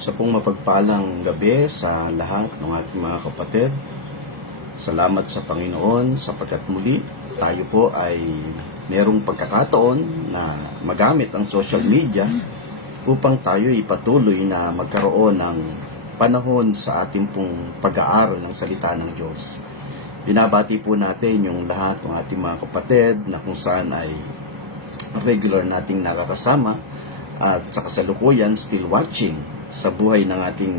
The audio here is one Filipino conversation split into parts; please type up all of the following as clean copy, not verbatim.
Sa pong mapagpalang gabi sa lahat ng ating mga kapatid. Salamat sa Panginoon sapagkat muli tayo po ay merong pagkakataon na magamit ang social media upang tayo ipatuloy na magkaroon ng panahon sa ating pong pag-aaral ng salita ng Diyos. Binabati po natin yung lahat ng ating mga kapatid na kung saan ay regular nating nakakasama at sa kasalukuyan still watching sa buhay ng ating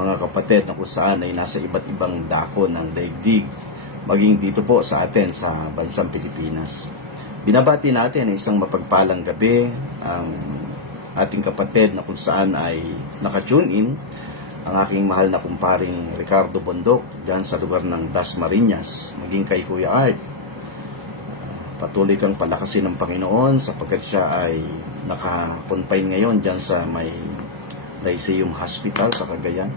mga kapatid na kung saan ay nasa iba't ibang dako ng daigdig, maging dito po sa atin sa bansang Pilipinas. Binabati natin ay isang mapagpalang gabi ang ating kapatid na kung saan ay nakatune in, ang aking mahal na kumparing Ricardo Bondok dyan sa lugar ng Dasmariñas, maging kay Kuya Art. Patuloy kang palakasin ng Panginoon sapagkat siya ay naka-confine ngayon dyan sa may Lyceum Hospital sa Cagayan.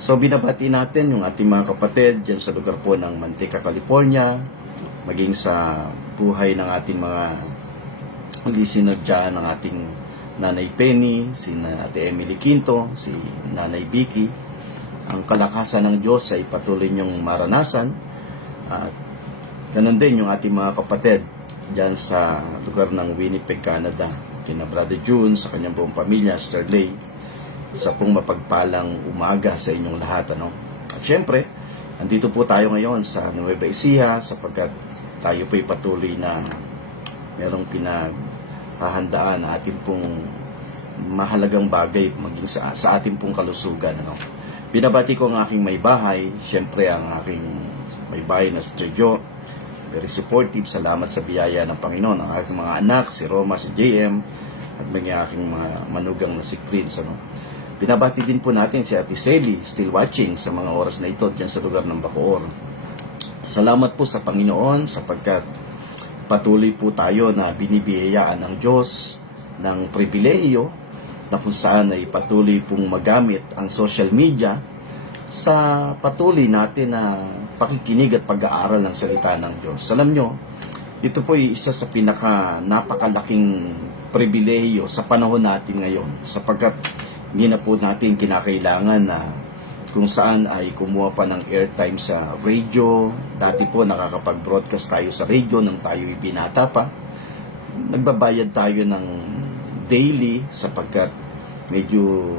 So binabati natin yung ating mga kapatid dyan sa lugar po ng Manteca, California, maging sa buhay ng ating mga listener dyan, ng ating Nanay Penny, si Ate Emily Quinto, si Nanay Vicky. Ang kalakasan ng Diyos ay patuloy niyong maranasan at ganun din yung ating mga kapatid dyan sa lugar ng Winnipeg, Canada, kina Brother June, sa kanyang buong pamilya, Sterley, sa pong mapagpalang umaga sa inyong lahat. At syempre, andito po tayo ngayon sa Nueva Ecija sapagkat tayo po'y patuloy na merong pinaghahandaan na ating pong mahalagang bagay maging sa ating pong kalusugan. Binabati ko ang aking may bahay, syempre ang aking may bahay na Sir Joe, very supportive, salamat sa biyaya ng Panginoon. Ang aking mga anak, si Roma, si JM, at mga aking mga manugang na si Prince. Binabati din po natin si Ate Sally, still watching sa mga oras na ito dyan sa lugar ng Bacoor. Salamat po sa Panginoon sapagkat patuloy po tayo na binibiyayaan ng Diyos ng pribilehiyo na kung saan ay patuloy pong magamit ang social media sa patuloy natin na pakikinig at pag-aaral ng salita ng Diyos. Alam nyo, ito po ay isa sa napakalaking pribilehiyo sa panahon natin ngayon sapagkat hindi na po natin kinakailangan na kung saan ay kumuha pa ng airtime sa radio. Dati po nakakapag-broadcast tayo sa radio nang tayo ibinata pa. Nagbabayad tayo ng daily sapagkat medyo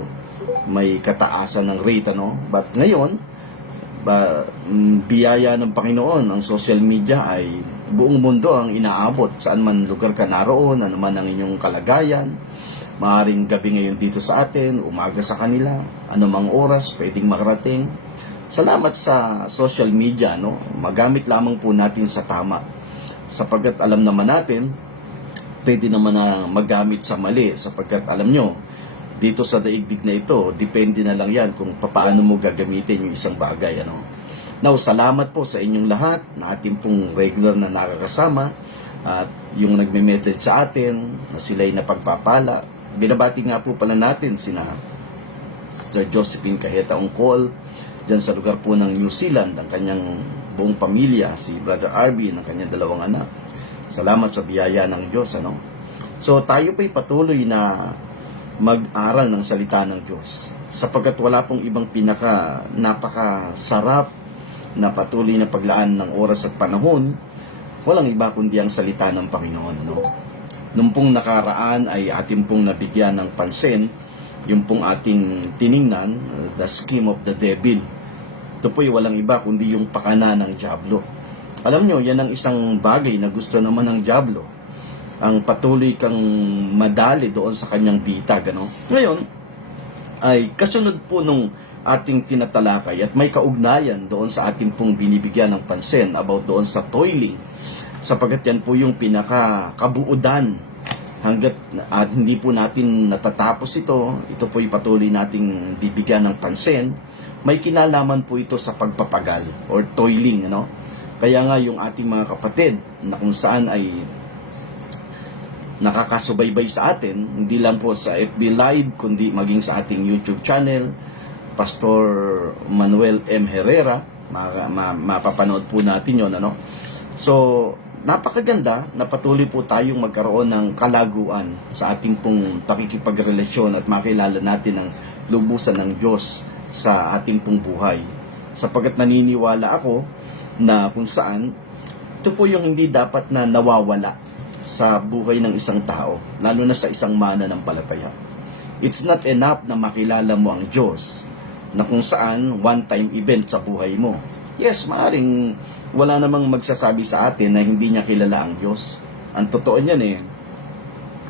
may kataasan ng rate. But ngayon, biyaya ng Panginoon, ang social media ay buong mundo ang inaabot. Saan man lugar ka naroon, ano man ang inyong kalagayan. Maaring gabi ngayon dito sa atin, umaga sa kanila, anumang oras, pwedeng makarating. Salamat sa social media, magamit lamang po natin sa tama. Sapagkat alam naman natin, pwede naman na magamit sa mali. Sapagkat alam nyo, dito sa daigdig na ito, depende na lang yan kung paano mo gagamitin yung isang bagay. Now, salamat po sa inyong lahat na ating pong regular na nakakasama at yung nagme-message sa atin na sila'y napagpapala. Binabati nga po pala natin sina Sister Josephine Cajeta Ongkol dyan sa lugar po ng New Zealand, ang kanyang buong pamilya, si Brother Arby ng kanyang dalawang anak. Salamat sa biyaya ng Diyos. So tayo po'y patuloy na mag-aral ng salita ng Diyos sapagkat wala pong ibang napakasarap na patuloy na paglaan ng oras at panahon, walang iba kundi ang salita ng Panginoon. Nung pong nakaraan ay ating pong nabigyan ng pansin, yung pong ating tiningnan, the scheme of the devil. Ito po'y walang iba kundi yung pakana ng dyablo. Alam nyo, yan ang isang bagay na gusto naman ng dyablo. Ang patuloy kang madali doon sa kanyang bitag. Ngayon, ay kasunod po nung ating tinatalakay at may kaugnayan doon sa ating pong binibigyan ng pansin about doon sa toiling. Sapagkat yan po yung pinaka-kabuudan hanggat at hindi po natin natatapos ito po'y patuloy nating bibigyan ng pansin. May kinalaman po ito sa pagpapagal or toiling. Kaya nga yung ating mga kapatid na kung saan ay nakakasubaybay sa atin, hindi lang po sa FB Live kundi maging sa ating YouTube channel, Pastor Manuel M. Herrera, mapapanood po natin yun. So napakaganda na patuloy po tayong magkaroon ng kalaguan sa ating pong pakikipagrelasyon at makilala natin ang lubusan ng Diyos sa ating pong buhay. Sapagkat naniniwala ako na kung saan ito po yung hindi dapat na nawawala sa buhay ng isang tao, lalo na sa isang mananampalataya. It's not enough na makilala mo ang Diyos na kung saan one-time event sa buhay mo. Yes, maaaring wala namang magsasabi sa atin na hindi niya kilala ang Diyos. Ang totoo niyan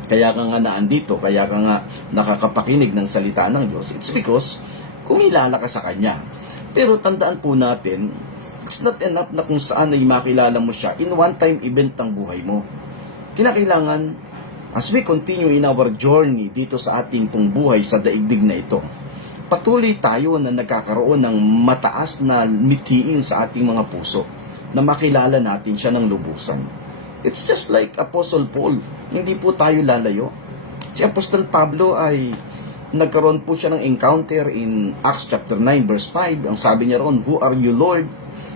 kaya ka nga naandito, kaya ka nga nakakapakinig ng salita ng Diyos. It's because kumilala ka sa Kanya. Pero tandaan po natin, it's not enough na kung saan ay makilala mo siya in one-time event ng buhay mo. Kinakailangan, as we continue in our journey dito sa ating pong buhay sa daigdig na ito, patuloy tayo na nagkakaroon ng mataas na mitiin sa ating mga puso na makilala natin siya ng lubusan. It's just like Apostle Paul. Hindi po tayo lalayo. Si Apostle Pablo ay nagkaroon po siya ng encounter in Acts chapter 9 verse 5. Ang sabi niya roon, "Who are you, Lord?"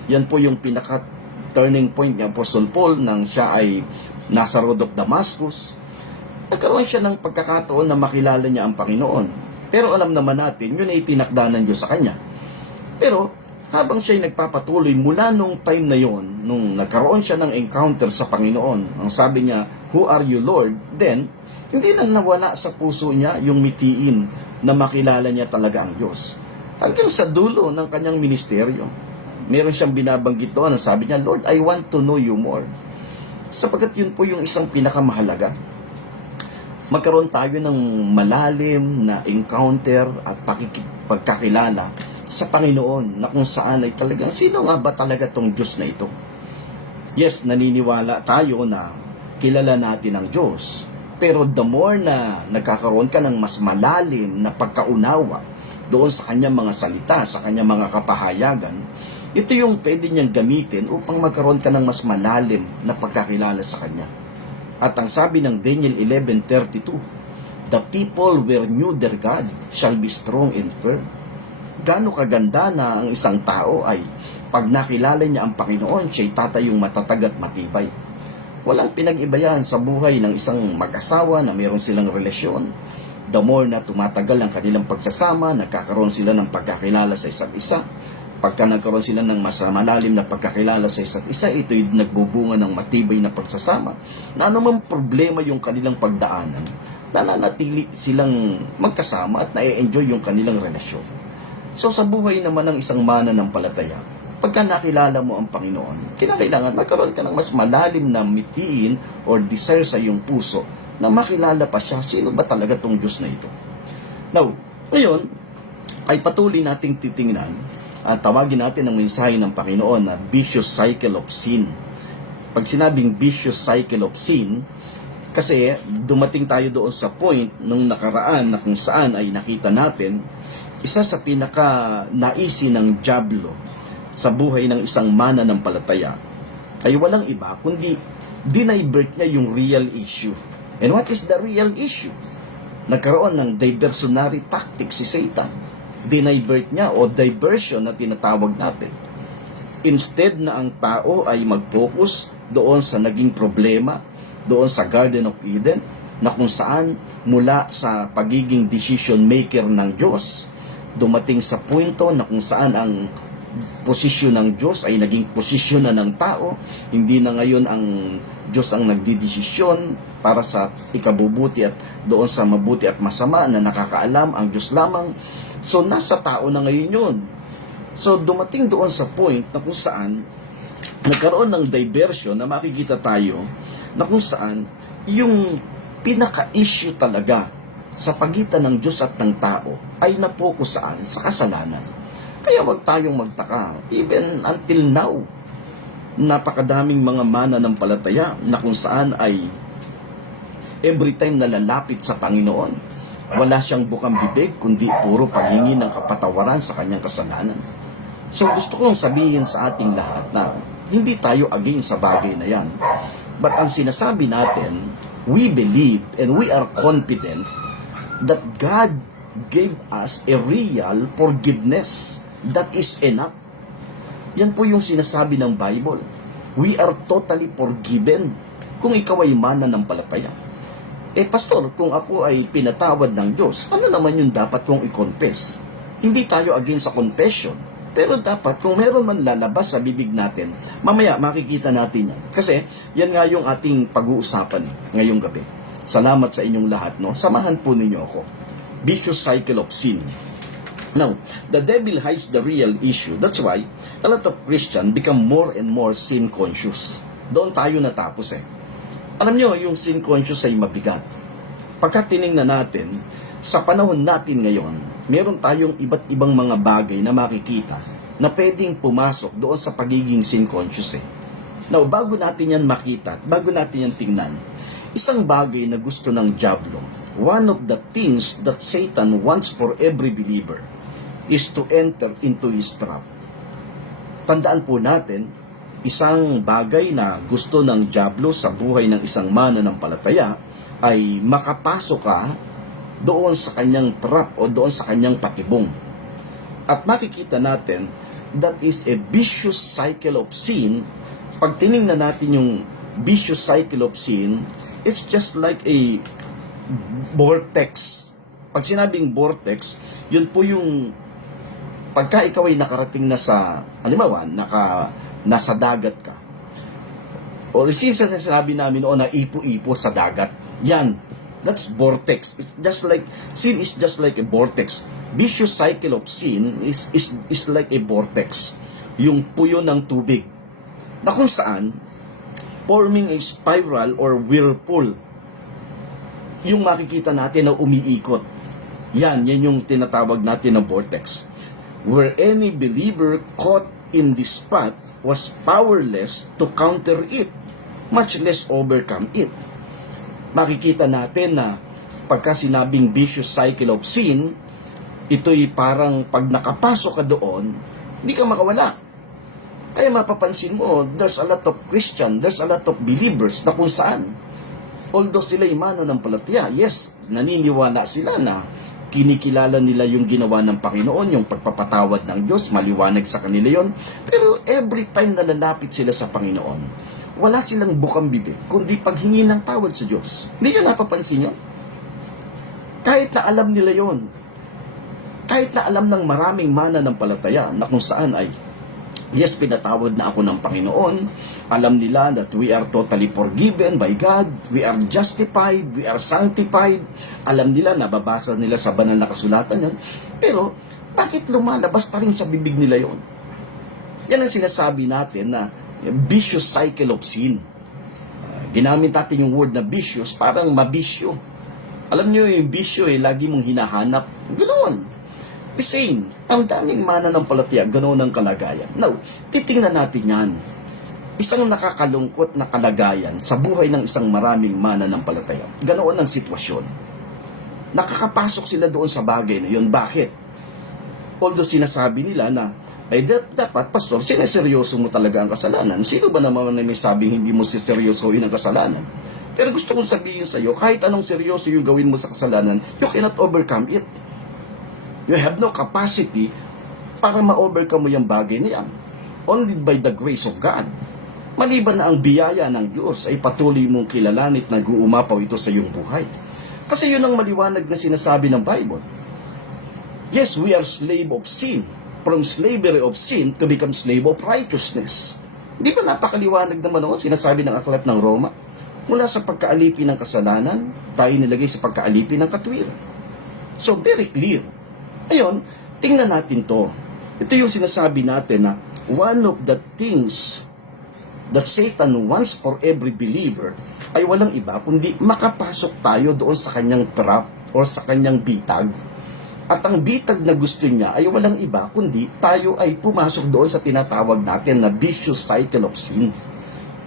Yan po yung pinaka-turning point ni Apostle Paul nang siya ay nasa road of Damascus. Nagkaroon siya ng pagkakataon na makilala niya ang Panginoon. Pero alam naman natin, yun ay tinakda ng Diyos sa kanya. Pero habang siya ay nagpapatuloy mula nung time na yon, nung nagkaroon siya ng encounter sa Panginoon, ang sabi niya, "Who are you, Lord?" Then, hindi lang nawala sa puso niya yung mitiin na makilala niya talaga ang Diyos. Hanggang sa dulo ng kanyang ministeryo, meron siyang binabanggit doon, ang sabi niya, "Lord, I want to know you more." Sapagkat yun po yung isang pinakamahalaga. Magkaroon tayo ng malalim na encounter at pagkakilala sa Panginoon na kung saan ay talagang sino nga ba talaga tong Diyos na ito. Yes, naniniwala tayo na kilala natin ang Diyos, pero the more na nagkakaroon ka ng mas malalim na pagkaunawa doon sa kanyang mga salita, sa kanyang mga kapahayagan, ito yung pwede niyang gamitin upang magkaroon ka ng mas malalim na pagkakilala sa kanya. At ang sabi ng Daniel 11:32, "The people who knew their God shall be strong and firm." Gaano kaganda na ang isang tao ay pag nakilala niya ang Panginoon, siya'y tatayong matatag at matibay. Walang pinag-iba yan sa buhay ng isang mag-asawa na mayroon silang relasyon. The more na tumatagal ang kanilang pagsasama, nagkakaroon sila ng pagkakilala sa isa't isa. Pagka nagkaroon sila ng mas malalim na pagkakilala sa isa't isa, ito'y nagbubunga ng matibay na pagsasama. Na anumang problema yung kanilang pagdaanan, nananatili silang magkasama at na-enjoy yung kanilang relasyon. So sa buhay naman ng isang mananampalataya, pagka nakilala mo ang Panginoon, kinakailangan magkaroon ka ng mas malalim na mitiin or desire sa iyong puso na makilala pa siya, sino ba talaga tong Diyos na ito. Now, ngayon, ay patuloy nating titingnan at tawagin natin ang mensahe ng Panginoon na vicious cycle of sin. Pag sinabing vicious cycle of sin, kasi dumating tayo doon sa point nung nakaraan na kung saan ay nakita natin isa sa pinaka-naisi ng dyablo sa buhay ng isang mananampalataya ay walang iba kundi dinivert niya yung real issue. And what is the real issue? Nagkaroon ng diversionary tactic si Satan. Dinivert niya o diversion na tinatawag natin. Instead na ang tao ay mag-focus doon sa naging problema, doon sa Garden of Eden, na kung saan mula sa pagiging decision maker ng Diyos, dumating sa punto na kung saan ang posisyon ng Diyos ay naging posisyon na ng tao. Hindi na ngayon ang Diyos ang nagdidesisyon para sa ikabubuti at doon sa mabuti at masama na nakakaalam ang Diyos lamang. So nasa tao na ngayon yun. So dumating doon sa point na kung saan nagkaroon ng diversion na makikita tayo na kung saan yung pinaka-issue talaga sa pagitan ng Diyos at ng tao ay napokus saan? Sa kasalanan. Kaya wag tayong magtaka. Even until now, napakadaming mga mananampalataya na kung saan ay every time na lalapit sa Panginoon, wala siyang bukang bibig kundi puro paghingi ng kapatawaran sa kanyang kasalanan. So gusto kong sabihin sa ating lahat na hindi tayo against sa bagay na yan. But ang sinasabi natin, we believe and we are confident that God gave us a real forgiveness that is enough. Yan po yung sinasabi ng Bible. We are totally forgiven kung ikaw ay mananampalataya. Pastor, kung ako ay pinatawad ng Diyos, ano naman yung dapat kong i-confess? Hindi tayo against sa confession. Pero dapat, kung meron man lalabas sa bibig natin, mamaya makikita natin yan. Kasi, yan nga yung ating pag-uusapan ngayong gabi. Salamat sa inyong lahat, no? Samahan po ninyo ako. Vicious cycle of sin. Now, the devil hides the real issue. That's why, a lot of Christians become more and more sin conscious. Doon tayo natapos Alam nyo, yung sin conscious ay mabigat. Pagka tinignan natin, sa panahon natin ngayon, meron tayong iba't ibang mga bagay na makikita na pwedeng pumasok doon sa pagiging sin conscious Now, bago natin yan makita, bago natin yan tingnan, isang bagay na gusto ng diablo, one of the things that Satan wants for every believer is to enter into his trap. Tandaan po natin, isang bagay na gusto ng diablo sa buhay ng isang mananampalataya ay makapasok ka doon sa kanyang trap o doon sa kanyang patibong. At makikita natin, that is a vicious cycle of sin. Pag tinignan natin yung vicious cycle of sin, it's just like a vortex. Pag sinabing vortex, yun po yung pagka ikaw ay nakarating na sa, halimbawa, nasa dagat ka. O since na sinabi namin noon na ipo-ipo sa dagat. Yan. That's vortex. It's just like, sin is just like a vortex. Vicious cycle of sin is like a vortex. Yung puyo ng tubig. Na kung saan, forming a spiral or whirlpool. Yung makikita natin na umiikot. Yan yung tinatawag natin na vortex. Where any believer caught in this path was powerless to counter it, much less overcome it. Makikita natin na pagka sinabing vicious cycle of sin, ito'y parang pag nakapasok ka doon, hindi ka makawala. Kaya mapapansin mo, there's a lot of Christian, there's a lot of believers na kung saan, although sila'y mananampalataya, yes, naniniwala sila na kinikilala nila yung ginawa ng Panginoon, yung pagpapatawad ng Diyos, maliwanag sa kanila yon. Pero every time na lalapit sila sa Panginoon, wala silang bukang bibig, kundi paghingi ng tawad sa Diyos. Hindi nyo napapansin yun? Kahit na alam nila yon, kahit na alam ng maraming mananampalataya na kung saan ay, yes, pinatawad na ako ng Panginoon, alam nila that we are totally forgiven by God, we are justified, we are sanctified, alam nila, nababasa nila sa banal na kasulatan yan, pero bakit lumalabas pa rin sa bibig nila yon? Yan ang sinasabi natin na vicious cycle of sin. Ginamit natin yung word na vicious, parang mabisyo. Alam nyo yung bisyo lagi mong hinahanap, ganoon. The same, ang daming mananampalataya, ganoon ang kalagayan. Now, titingnan natin yan. Isang nakakalungkot na kalagayan sa buhay ng isang maraming mananampalataya. Ganoon ang sitwasyon. Nakakapasok sila doon sa bagay na yun. Bakit? Although sinasabi nila na, ay dapat, Pastor, sineseryoso mo talaga ang kasalanan. Sino ba naman na may sabing hindi mo siseryosohin ang kasalanan? Pero gusto kong sabihin sa iyo, kahit anong seryoso yung gawin mo sa kasalanan, you cannot overcome it. You have no capacity para ma-overcome mo yung bagay na yan. Only by the grace of God. Maliban na ang biyaya ng Diyos ay patuloy mong kilalanin at nag-uumapaw ito sa iyong buhay. Kasi yun ang maliwanag na sinasabi ng Bible. Yes, we are slave of sin. From slavery of sin to become slave of righteousness. Di ba napakaliwanag naman ako sinasabi ng aklat ng Roma? Mula sa pagkaalipin ng kasalanan, tayo nilagay sa pagkaalipin ng katwiran. So, very clear. Ngayon, tingnan natin to. Ito yung sinasabi natin na one of the things that Satan wants for every believer ay walang iba kundi makapasok tayo doon sa kanyang trap or sa kanyang bitag. At ang bitag na gusto niya ay walang iba kundi tayo ay pumasok doon sa tinatawag natin na vicious cycle of sin.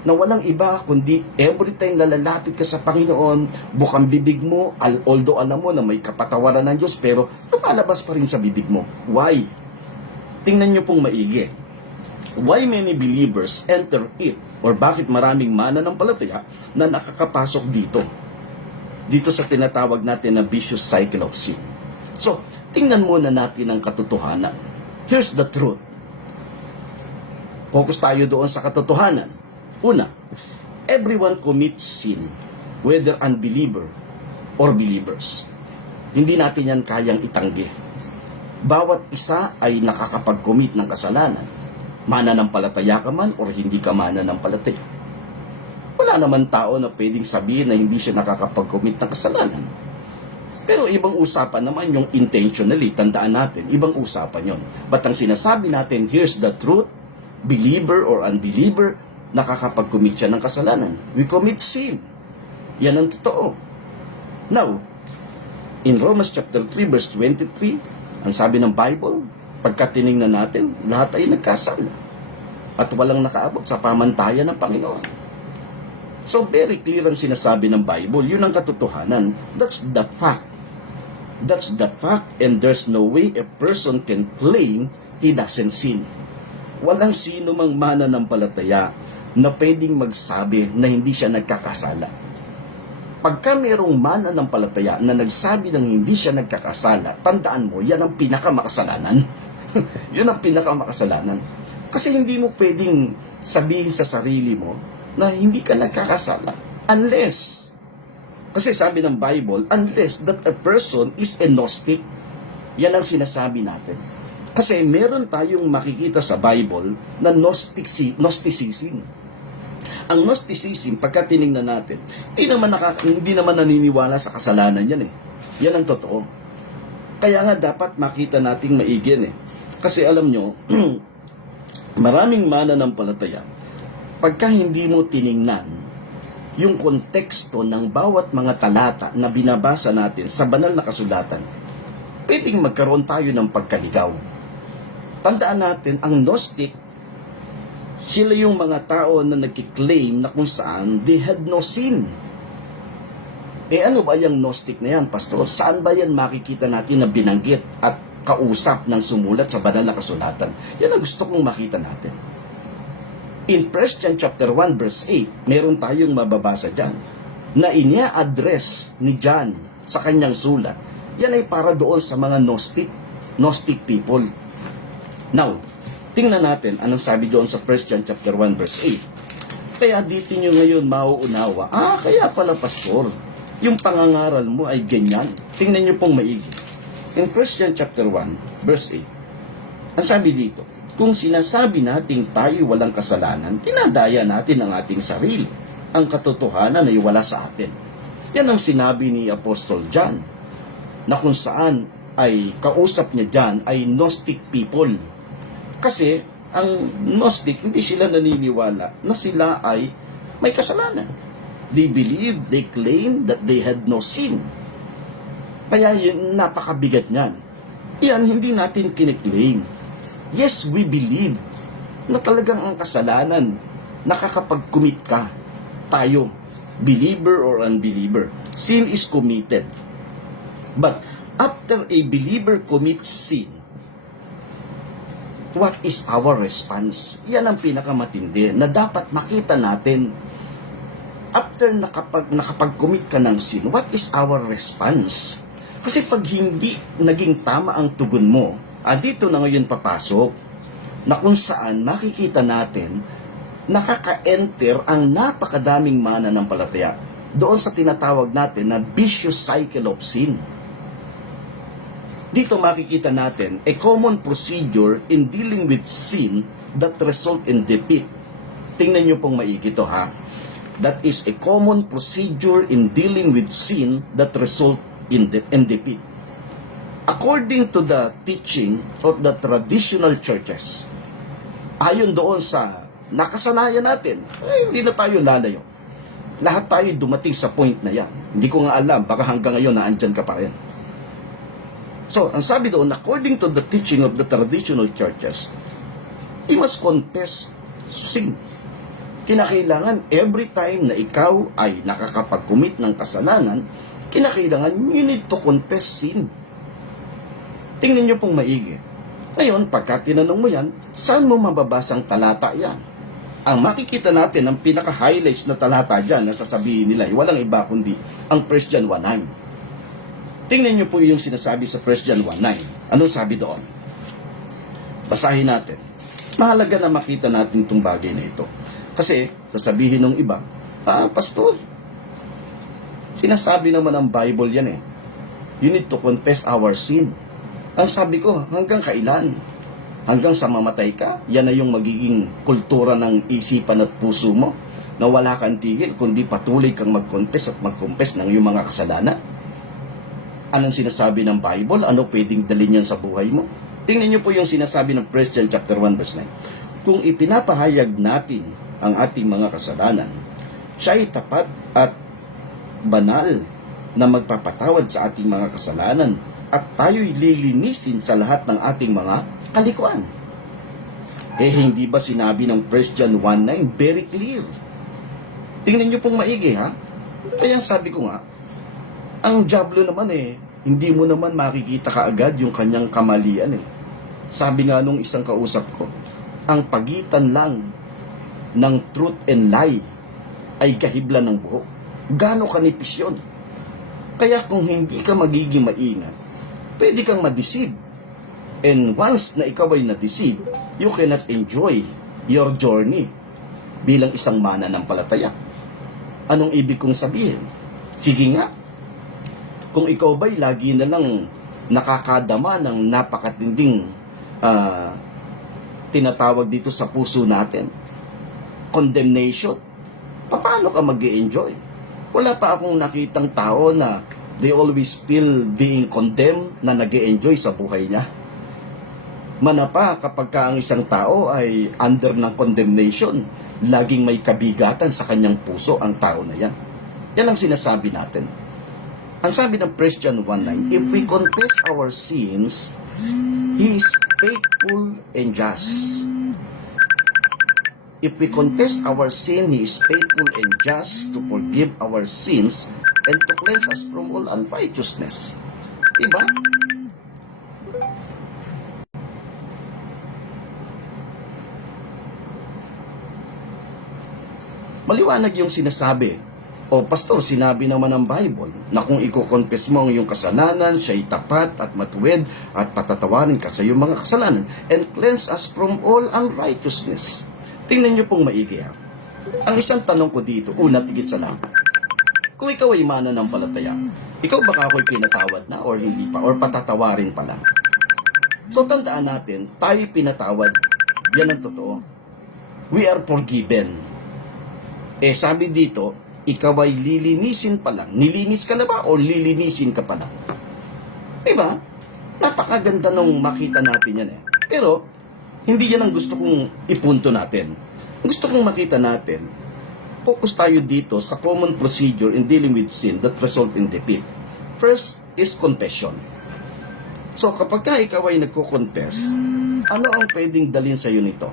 Na walang iba kundi every time na lalapit ka sa Panginoon, bukang bibig mo, although alam mo na may kapatawaran ng Diyos, pero lumalabas pa rin sa bibig mo. Why? Tingnan niyo pong maigi. Why many believers enter it? Or bakit maraming mananampalataya na nakakapasok dito? Dito sa tinatawag natin na vicious cycle of sin. So, tingnan muna natin ang katotohanan. Here's the truth. Focus tayo doon sa katotohanan. Una, everyone commits sin, whether unbeliever or believers. Hindi natin yan kayang itanggi. Bawat isa ay nakakapag-commit ng kasalanan. Mananampalataya ka man or hindi ka mananampalataya. Wala naman tao na pwedeng sabihin na hindi siya nakakapag-commit ng kasalanan. Pero ibang usapan naman yung intentionally, tandaan natin, ibang usapan yon. But ang sinasabi natin, here's the truth, believer or unbeliever, nakakapag-commit siya ng kasalanan. We commit sin. Yan ang totoo. Now, in Romans chapter 3 verse 23, ang sabi ng Bible, pagka tinignan natin, lahat ay nagkasala. At walang nakaabot sa pamantayan ng Panginoon. So very clear ang sinasabi ng Bible, yun ang katotohanan. That's the fact. That's the fact, and there's no way a person can claim he doesn't sin. Walang sino mang mananampalataya na pwedeng magsabi na hindi siya nagkakasala. Pagka mayroong mananampalataya na nagsabi ng hindi siya nagkakasala, tandaan mo, yan ang pinakamakasalanan. Yun ang pinakamakasalanan. Kasi hindi mo pwedeng sabihin sa sarili mo na hindi ka nagkakasala. Unless, kasi sabi ng Bible, unless that a person is a Gnostic. Yan ang sinasabi natin. Kasi meron tayong makikita sa Bible na Gnosticism. Ang Gnosticism, pagka tinignan natin, hindi naman naniniwala sa kasalanan yan eh. Yan ang totoo. Kaya nga dapat makita nating maigin eh. Kasi alam nyo, maraming mananampalataya, pagka hindi mo tinignan yung konteksto ng bawat mga talata na binabasa natin sa banal na kasulatan, pwedeng magkaroon tayo ng pagkaligaw. Tandaan natin, ang Gnostic, sila yung mga tao na nagkiklaim na kung saan they had no sin. Ano ba yung Gnostic na yan, Pastor? Saan ba yan makikita natin na binanggit at kausap ng sumulat sa banal na kasulatan? Yan ang gusto kong makita natin. In 1 John chapter 1 verse 8, meron tayong mababasa dyan na inia-address ni John sa kanyang sulat. Yan ay para doon sa mga Gnostic people. Now, tingnan natin anong sabi doon sa 1 John chapter 1 verse 8. Kaya dito nyo ngayon mauunawa, kaya pala Pastor, yung pangangaral mo ay ganyan. Tingnan nyo pong maigi. In 1 John chapter 1 verse 8, ang sabi dito, kung sinasabi nating tayo walang kasalanan, tinadaya natin ang ating sarili. Ang katotohanan ay wala sa atin. Yan ang sinabi ni Apostol John, na kung saan ay kausap niya dyan ay Gnostic people. Kasi ang Gnostic, hindi sila naniniwala na sila ay may kasalanan. They believe, they claim that they had no sin. Kaya yun, napakabigat niyan. Yan, hindi natin kiniklaim. Yes, we believe na talagang ang kasalanan, nakakapag-commit ka, tayo, believer or unbeliever. Sin is committed. But after a believer commits sin, what is our response? Yan ang pinakamatindi na dapat makita natin. After nakapag-commit ka ng sin, what is our response? Kasi pag hindi naging tama ang tugon mo, dito na ngayon papasok na kung saan makikita natin nakaka-enter ang napakadaming mananampalataya doon sa tinatawag natin na vicious cycle of sin. Dito makikita natin a common procedure in dealing with sin that result in defeat. Tingnan nyo pong maigi to ha. That is a common procedure in dealing with sin that result in defeat. According to the teaching of the traditional churches, ayon doon sa nakasanayan natin, hindi na tayo lalayo. Lahat tayo dumating sa point na yan. Hindi ko nga alam, baka hanggang ngayon naandyan ka pa rin. So, ang sabi doon, according to the teaching of the traditional churches, you must confess sin. Kinakailangan every time na ikaw ay nakakapag-commit ng kasalanan, kinakailangan you need to confess sin. Tingnan nyo pong maigi. Ngayon, pagka tinanong mo yan, saan mo mababasang talata yan? Ang makikita natin, ang pinaka-highlights na talata dyan na sasabihin nila, walang iba kundi ang 1 John 1:9. Tingnan nyo po yung sinasabi sa 1 John 1:9. Anong sabi doon? Basahin natin. Mahalaga na makita natin itong bagay na ito. Kasi, sasabihin ng iba, Pastor, Sinasabi naman ng Bible yan eh. You need to confess our sin. Ang sabi ko, hanggang kailan? Hanggang sa mamatay ka? Yan na yung magiging kultura ng isipan at puso mo na wala kang tigil, kundi patuloy kang mag-confess at mag-confess ng iyong mga kasalanan. Anong sinasabi ng Bible? Ano pwedeng dalhin yan sa buhay mo? Tingnan niyo po yung sinasabi ng 1 John chapter 1 verse 9. Kung ipinapahayag natin ang ating mga kasalanan, siya ay tapat at banal na magpapatawad sa ating mga kasalanan at tayo'y lilinisin sa lahat ng ating mga kalikuan. Hindi ba sinabi ng 1 John 1:9 very clear? Tingnan niyo pong maigi ha. Kaya sabi ko nga, ang diablo naman hindi mo naman makikita kaagad yung kanyang kamalian Sabi nga nung isang kausap ko, ang pagitan lang ng truth and lie ay kahiblan ng buhok. Gaano kanipis yun? Kaya kung hindi ka magiging maingat, pwede kang ma-deceive. And once na ikaw ay na-deceive, you cannot enjoy your journey bilang isang mananampalataya. Anong ibig kong sabihin? Sige nga, kung ikaw ba'y lagi na lang nakakadama ng napakatinding tinatawag dito sa puso natin, condemnation, paano ka mag-i-enjoy? Wala pa akong nakitang tao na they always feel being condemned na nag-i-enjoy sa buhay niya. Manapa kapag ka ang isang tao ay under ng condemnation, laging may kabigatan sa kanyang puso ang tao na yan. Yan ang sinasabi natin. Ang sabi ng 1 John 1:9, if we confess our sins, He is faithful and just. If we confess our sin, He is faithful and just to forgive our sins and to cleanse us from all unrighteousness. Diba? Maliwanag yung sinasabi. O pastor, sinabi naman ng Bible na kung i-confess mo ang iyong kasalanan, siya'y tapat at matuwid at patatawarin ka sa iyong mga kasalanan and cleanse us from all unrighteousness. Tingnan niyo pong maigi ha. Ang isang tanong ko dito, una tigit sa lahat. Kung ikaw ay mananampalataya, ikaw baka ako'y pinatawad na or hindi pa, or patatawarin pa lang. So tandaan natin, tayo pinatawad. Yan ang totoo. We are forgiven. Sabi dito, ikaw ay lilinisin pa lang. Nilinis ka na ba o lilinisin ka pa lang? Diba? Napakaganda nung makita natin yan Pero, hindi yan ang gusto kong ipunto natin. Gusto kong makita natin, focus tayo dito sa common procedure in dealing with sin that result in defeat. First is confession. So, kapag ka ikaw ay nagko-confess, ano ang pwedeng dalhin sa iyo nito?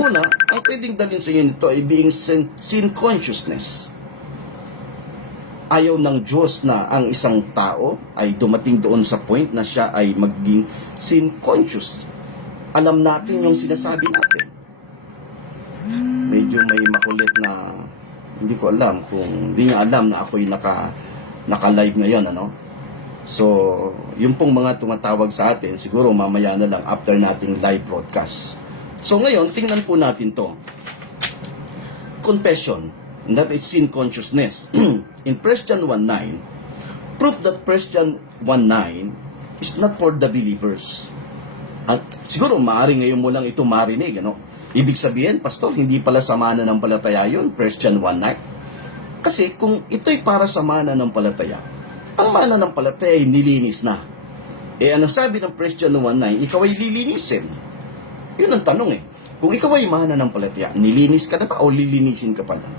Una, ang pwedeng dalhin sa iyo nito ay being sin consciousness. Ayaw ng Diyos na ang isang tao ay dumating doon sa point na siya ay maging sin conscious. Alam natin yung sinasabi natin. Medyo may makulit na hindi ko alam kung hindi niya alam na ako'y naka-live ngayon So, yung pong mga tumatawag sa atin, siguro mamaya na lang after nating live broadcast. So ngayon, tingnan po natin to. Confession, that is sin consciousness. In 1 John 1:9, proof that 1 John 1:9 is not for the believers. At siguro maaari ngayon mo lang ito marinig, Ibig sabihin, pastor, hindi pala sa mananampalataya yun, 1 John 1:9. Kasi kung ito'y para sa mananampalataya, ang mananampalataya ay nilinis na. Ano sabi ng 1 John 1:9, ikaw ay lilinisin. Yun ang tanong Kung ikaw ay mananampalataya, nilinis ka na ba o lilinisin ka pa lang?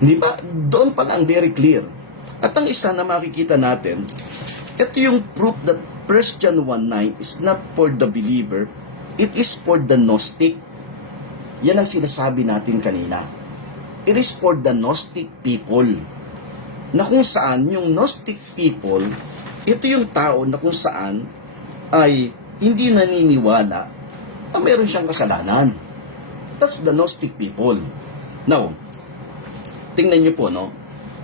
Hindi ba? Doon pa lang very clear. At ang isa na makikita natin, ito yung proof that 1 John 1:9 is not for the believer, it is for the Gnostic. Yan ang sinasabi natin kanina. It is for the Gnostic people. Na kung saan yung Gnostic people, ito yung tao na kung saan ay hindi naniniwala na meron siyang kasalanan. That's the Gnostic people. Now, tingnan niyo po,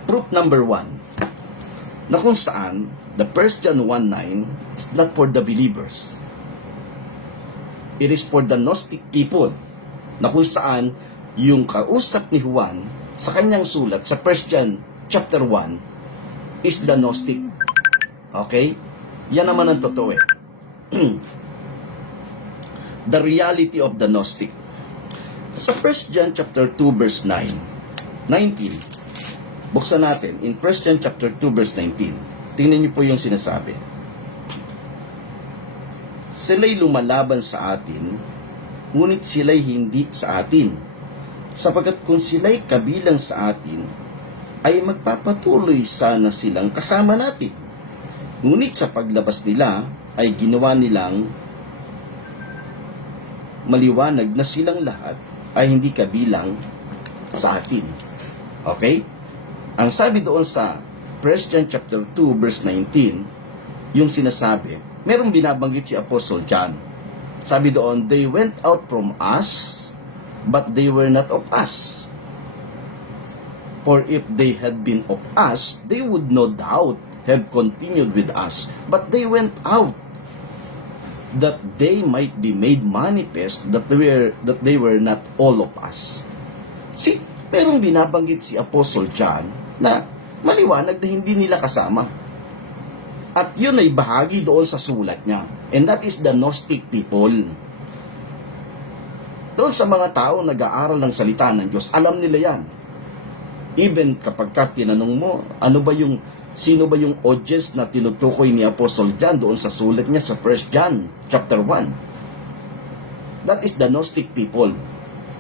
proof number 1, na kung saan the 1 John 1:9 is not for the believers. It is for the Gnostic people, na kung saan yung kausap ni Juan sa kanyang sulat sa 1 John chapter 1 is the Gnostic. Okay? Yan naman ang totoo eh. The reality of the Gnostic. Sa 1 John chapter 2 verse 19, buksan natin in 1 John chapter 2 verse 19. Tingnan niyo po yung sinasabi. Sila'y lumalaban sa atin, ngunit sila'y hindi sa atin. Sapagkat kung sila'y kabilang sa atin, ay magpapatuloy sana silang kasama natin. Ngunit sa paglabas nila, ay ginawa nilang maliwanag na silang lahat ay hindi kabilang sa atin. Okay? Ang sabi doon sa 1 John chapter 2 verse 19, yung sinasabi, merong binabanggit si Apostle John. Sabi doon, they went out from us, but they were not of us. For if they had been of us, they would no doubt have continued with us. But they went out, that they might be made manifest that they were not all of us. See, merong binabanggit si Apostle John na maliwanag na hindi nila kasama. At yun ay bahagi doon sa sulat niya. And that is the Gnostic people. Doon sa mga tao nag-aaral ng salita ng Diyos, alam nila yan. Even kapag tinanong mo, sino ba yung audience na tinutukoy ni Apostle John doon sa sulat niya sa 1 John chapter 1. That is the Gnostic people,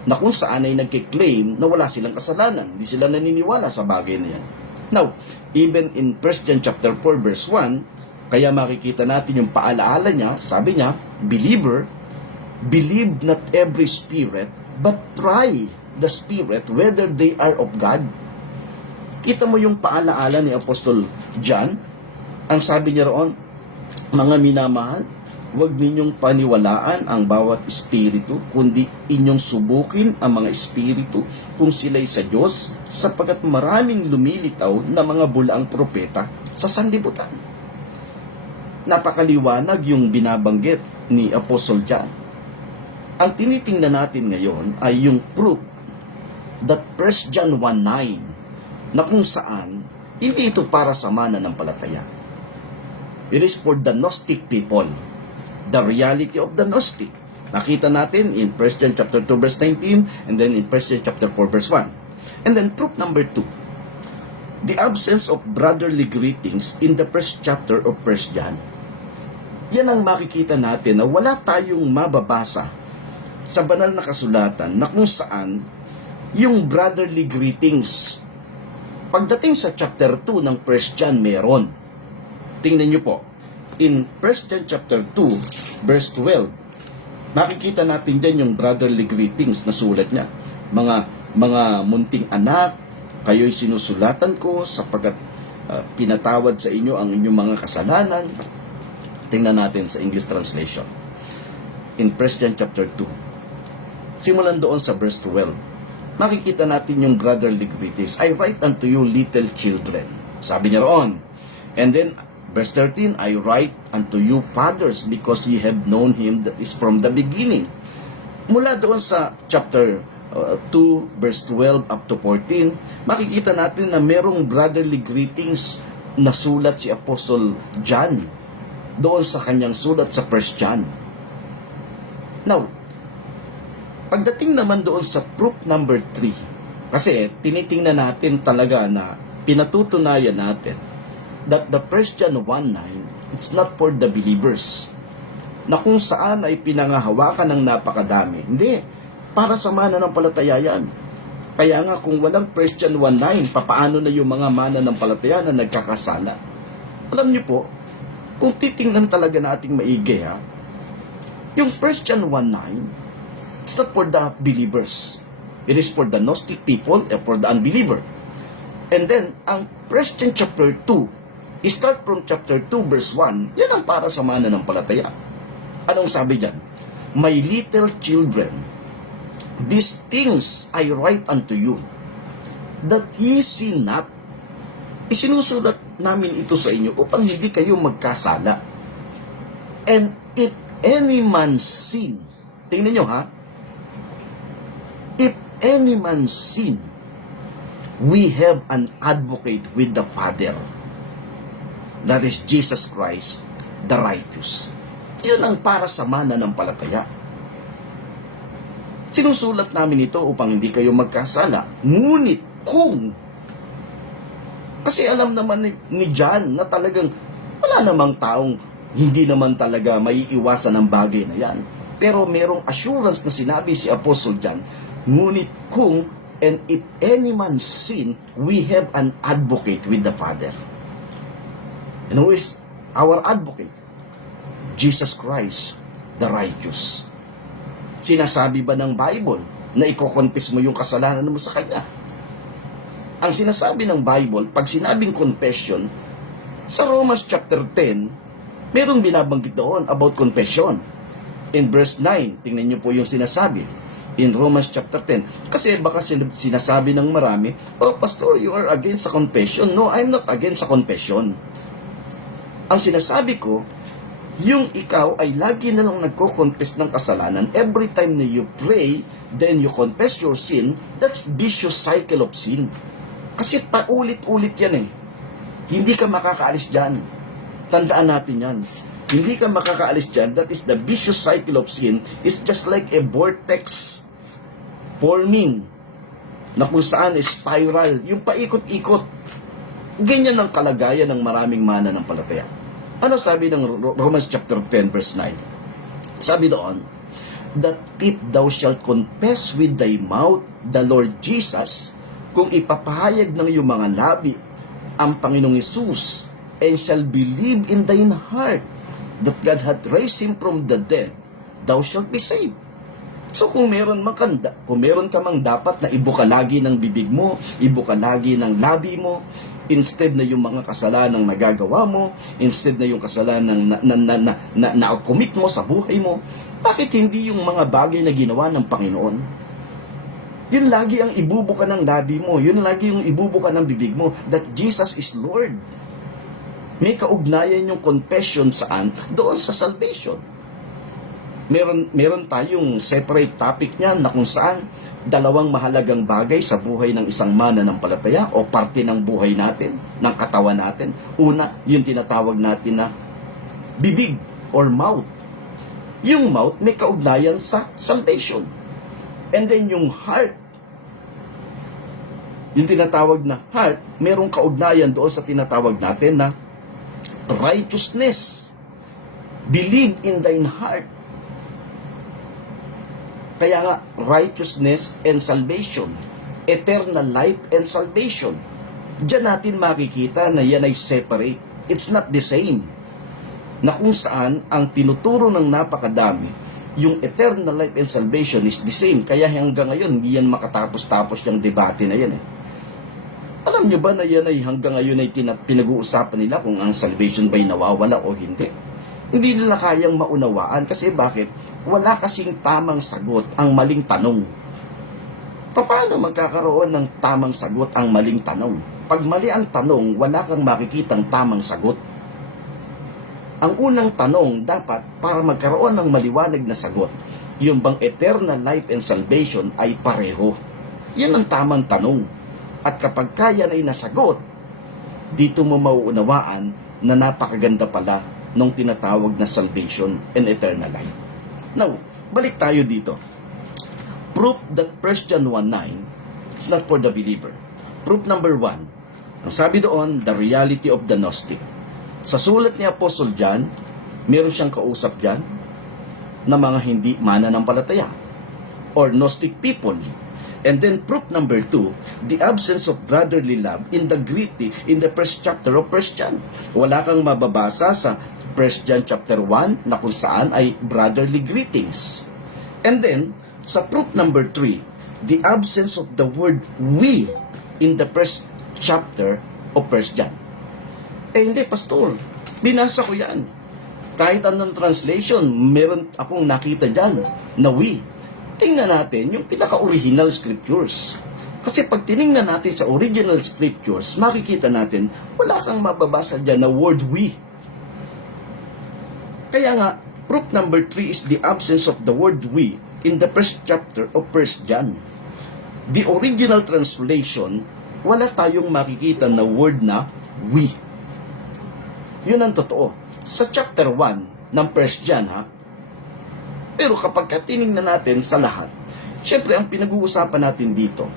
na kung saan ay nagkiklaim na wala silang kasalanan. Hindi sila naniniwala sa bagay na yan. Now, even in 1 John chapter 4 verse 1, kaya makikita natin yung paalaala niya, sabi niya, believer, believe not every spirit, but try the spirit whether they are of God. Kita mo yung paalaala ni Apostol John. Ang sabi niya roon, mga minamahal, huwag ninyong paniwalaan ang bawat espiritu, kundi inyong subukin ang mga espiritu kung sila'y sa Diyos, sapagkat maraming lumilitaw na mga bulaang propeta sa sanlibutan. Napakaliwanag yung binabanggit ni Apostle John. Ang tinitingnan natin ngayon ay yung proof that 1 John 1:9 na kung saan hindi ito para sa mananampalataya. It is for the Gnostic people. The reality of the Gnostic. Nakita natin in 1 John chapter 2 verse 19 and then in 1 John chapter 4 verse 1. And then proof number 2. The absence of brotherly greetings in the first chapter of 1 John. Yan ang makikita natin na wala tayong mababasa sa banal na kasulatan na kung saan yung brotherly greetings. Pagdating sa chapter 2 ng 1 John meron. Tingnan nyo po. In 1 John chapter 2 verse 12, makikita natin dyan yung brotherly greetings na sulat niya. Mga munting anak, kayo'y sinusulatan ko sapagkat pinatawad sa inyo ang inyong mga kasalanan. Tingnan natin sa English translation. In 1 John chapter 2, simulan doon sa verse 12, makikita natin yung brotherly greetings. I write unto you little children. Sabi niya roon. And then, verse 13, I write unto you fathers because ye have known him that is from the beginning. Mula doon sa chapter 2, verse 12 up to 14, makikita natin na merong brotherly greetings na sulat si Apostle John doon sa kanyang sulat sa 1 John. Now, pagdating naman doon sa proof number 3, kasi tinitingnan natin talaga na pinatutunayan natin that the 1 John 1:9, it's not for the believers, na kung saan ay pinangahawakan ng napakadami. Hindi, para sa mananampalataya yan. Kaya nga kung walang 1 John 1:9, papaano na yung mga mananampalataya na nagkakasala? Alam niyo po, kung titingnan talaga nating maigi yung 1 John 1:9, it's not for the believers. It is for the Gnostic people and for the unbeliever. And then, ang 1 John chapter 2, start from chapter 2 verse 1, yan ang para sa mananampalataya. Anong sabi dyan? My little children, these things I write unto you, that ye sin not. Isinusulat namin ito sa inyo upang hindi kayo magkasala. And if any man sin, tingnan nyo if any man sin, we have an advocate with the Father. That is Jesus Christ, the righteous. Yun ang para sa mananampalataya. Sinusulat namin ito upang hindi kayo magkasala. Ngunit kung, kasi alam naman ni John na talagang wala namang taong hindi naman talaga maiiwasan ang bagay na yan. Pero merong assurance na sinabi si Apostle John, ngunit kung, and if any man sin, we have an advocate with the Father. And who is our advocate? Jesus Christ, the righteous. Sinasabi ba ng Bible na iko-confess mo yung kasalanan mo sa Kanya? Ang sinasabi ng Bible, pag sinabing confession, sa Romans chapter 10, merong binabanggit doon about confession. In verse 9, tingnan niyo po yung sinasabi. In Romans chapter 10. Kasi baka sinasabi ng marami, oh, Pastor, you are against sa confession. No, I'm not against sa confession. Ang sinasabi ko, yung ikaw ay lagi na lang nagko-confess ng kasalanan. Every time na you pray, then you confess your sin, that's vicious cycle of sin. Kasi paulit-ulit yan eh. Hindi ka makakaalis dyan. Tandaan natin yan. Hindi ka makakaalis dyan. That is the vicious cycle of sin. It's just like a vortex forming na kung saan spiral. Yung paikot-ikot. Ganyan ang kalagayan ng maraming mananampalataya. Ano sabi ng Romans chapter 10 verse 9? Sabi doon, that if thou shalt confess with thy mouth the Lord Jesus, kung ipapahayag ng iyong mga labi ang Panginoong Hesus, and shall believe in thine heart that God hath raised him from the dead, thou shalt be saved. So kung meron ka mang dapat na ibuka lagi ng bibig mo, ibuka lagi ng labi mo, instead na yung mga kasalanang nagagawa mo, instead na yung kasalanang na-commit mo sa buhay mo, bakit hindi yung mga bagay na ginawa ng Panginoon? Yun lagi ang ibubuka ng labi mo, yun lagi yung ibubuka ng bibig mo, that Jesus is Lord. May kaugnayan yung confession saan? Doon sa salvation. Meron tayong separate topic niyan na kung saan dalawang mahalagang bagay sa buhay ng isang mananampalataya o parte ng buhay natin, ng katawan natin. Una, yung tinatawag natin na bibig or mouth. Yung mouth may kaugnayan sa salvation. And then yung heart, yung tinatawag na heart, merong kaugnayan doon sa tinatawag natin na righteousness. Believe in thine heart. Kaya nga, righteousness and salvation. Eternal life and salvation. Diyan natin makikita na yan ay separate. It's not the same. Na kung saan ang tinuturo ng napakadami, yung eternal life and salvation is the same. Kaya hanggang ngayon, hindi yan makatapos-tapos yung debate na yan eh. Alam nyo ba na yan ay hanggang ngayon ay pinag-uusapan nila kung ang salvation ba'y nawawala o hindi? Hindi nila kayang maunawaan kasi bakit? Wala kasing tamang sagot ang maling tanong. Paano magkakaroon ng tamang sagot ang maling tanong? Pag mali ang tanong, wala kang makikitang tamang sagot. Ang unang tanong dapat para magkaroon ng maliwanag na sagot, yung bang eternal life and salvation ay pareho? Yan ang tamang tanong. At kapag kaya ay nasagot, dito mo mauunawaan na napakaganda pala nung tinatawag na salvation and eternal life. Now, balik tayo dito. Proof that 1 John 1:9 is not for the believer. Proof number 1, ang sabi doon, the reality of the Gnostic. Sa sulat ni Apostle John, meron siyang kausap dyan na mga hindi mananampalataya or Gnostic people. And then proof number 2, the absence of brotherly love in the Greek, in the first chapter of 1 John. Wala kang mababasa sa 1 John chapter 1 na kung saan ay brotherly greetings. And then, sa proof number 3, the absence of the word we in the first chapter of 1 John. Hindi, Pastor. Binasa ko yan. Kahit anong translation, meron akong nakita dyan na we. Tingnan natin yung pinaka-original scriptures. Kasi pag tinignan natin sa original scriptures, makikita natin, wala kang mababasa dyan na word we. Kaya nga, proof number 3 is the absence of the word we in the first chapter of 1 John. The original translation wala tayong makikita na word na we. Yun ang totoo. Sa chapter 1 ng 1 John, ha? Pero kapag tinignan natin sa lahat, syempre ang pinag-uusapan natin dito,